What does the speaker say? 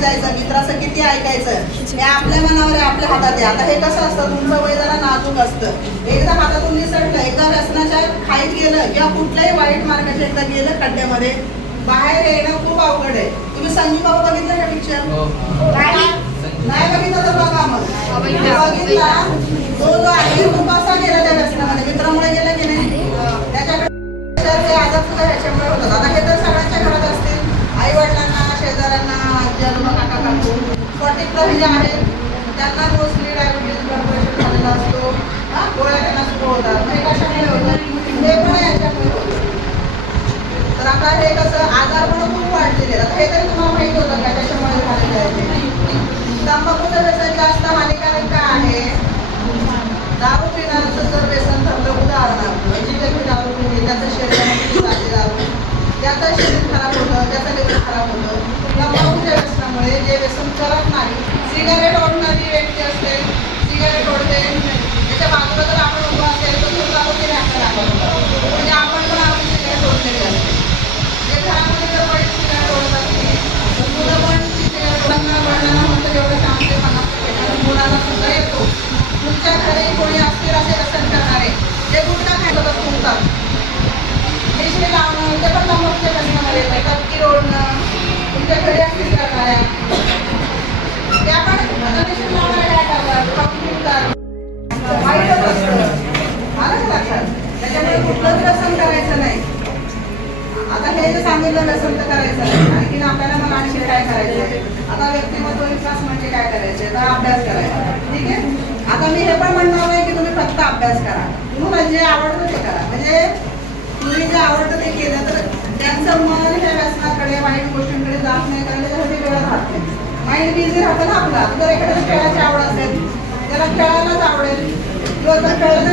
जायचं, मित्राचं किती ऐकायचं हे आपल्या मनावर आहे, आपल्या हातात आहे. आता हे कसं असतं, तुमचं वय जरा नाजूक असतं. एकदा हातातून निसटलं, एकदा व्यसनाच्या खाईत गेलं किंवा कुठल्याही वाईट मार्गाच्या एकदा गेलं खड्ड्यामध्ये, बाहेर येणं खूप अवघड आहे. तुम्ही संजीव भाऊ बघितलं का पिक्चर? नाही बघितलं तर बघा मग. बघितला तो जो आहे तो कसा गेला त्या व्यसनामध्ये, मित्रामुळे गेला की नाही, त्याच्याकडे ते आजार सुद्धा ह्याच्यामुळे होतात. आता हे तर सगळ्यांच्या घरात असतील, आई वडिलांना, शेजाऱ्यांना, आजी आजोबा, काका काकू, पर्टिक्युलर जे आहेत त्यांना मोस्टली डायबिटीज, ब्लड प्रेशर झालेला असतो, गोळ्या त्यांना सुरू होतात. हे कशामुळे होतं? हे पण याच्यामुळे होतं. तर आता हे कसं आजार पण खूप वाढलेले आहेत. हे तरी तुम्हाला माहिती होतं का त्याच्यामुळे झालेले आहे. तंबाखूचं व्यसन जास्त हानिकारक का आहे? दारू पिणाऱ्याचं जर व्यसन ठरलं, उदाहरणार्थ जी व्यक्ती दारू पिते त्याचं शरीरामध्ये जाते दारू, त्याचं शरीर खराब होतं, त्याचं लिव्हर खराब होतं. तंबाखूच्या व्यसनामुळे जे व्यसन करत नाही, सिगारेट ओढणारी व्यक्ती असते, सिगारेट ओढते, त्याच्या बाजूला जर आपण उभं असेल तर तो दारू पिणे आपल्याला दाखवतो, म्हणजे आपण पण आपली सिगारेट ओढलेली असते. जे घरामध्ये जर पडली सिगारेट ओढत असते तर मुलं पण सिगारेट वडिलांना म्हणतं जेवढं काम ते 50% मुलाला सुद्धा येतो. तुमच्या घरी कोणी असतील असे व्यसन करणारे जे गुटखा खायला तुमतात, मिश्री लावणं, ते पण तंबाखूच्या व्यसनामध्ये येतं. कपकी ओढणं, तुमच्या घरी असतील करणाऱ्या त्या पण आता मिश्री लावणाऱ्या काय करतात, कपकी पितात, वाईटच असतं. आलं का लक्षात? त्याच्यामुळे कुठलंच व्यसन करायचं नाही. आता हे जे सांगितलं व्यसन तर करायचं नाही. आणखीन आपल्याला मग आणखी काय करायचं? आता व्यक्तिमत्व विकास म्हणजे काय करायचे? तर अभ्यास करायचा. ठीक आहे. आता मी हे पण म्हणणार नाही की तुम्ही फक्त अभ्यास करा, तुम्हाला जे आवडतं ते करा. म्हणजे तुम्ही जे आवडतं ते केलं तर त्यांचं मन ह्या व्यसनाकडे, वाईट गोष्टींकडे जात नाही, कारण त्याच्यासाठी वेळ राहत नाही. माइंड बिझी राहतं ना आपला. जर एखाद्याला खेळायची आवड असेल त्याला खेळायलाच आवडेल, किंवा जर खेळायला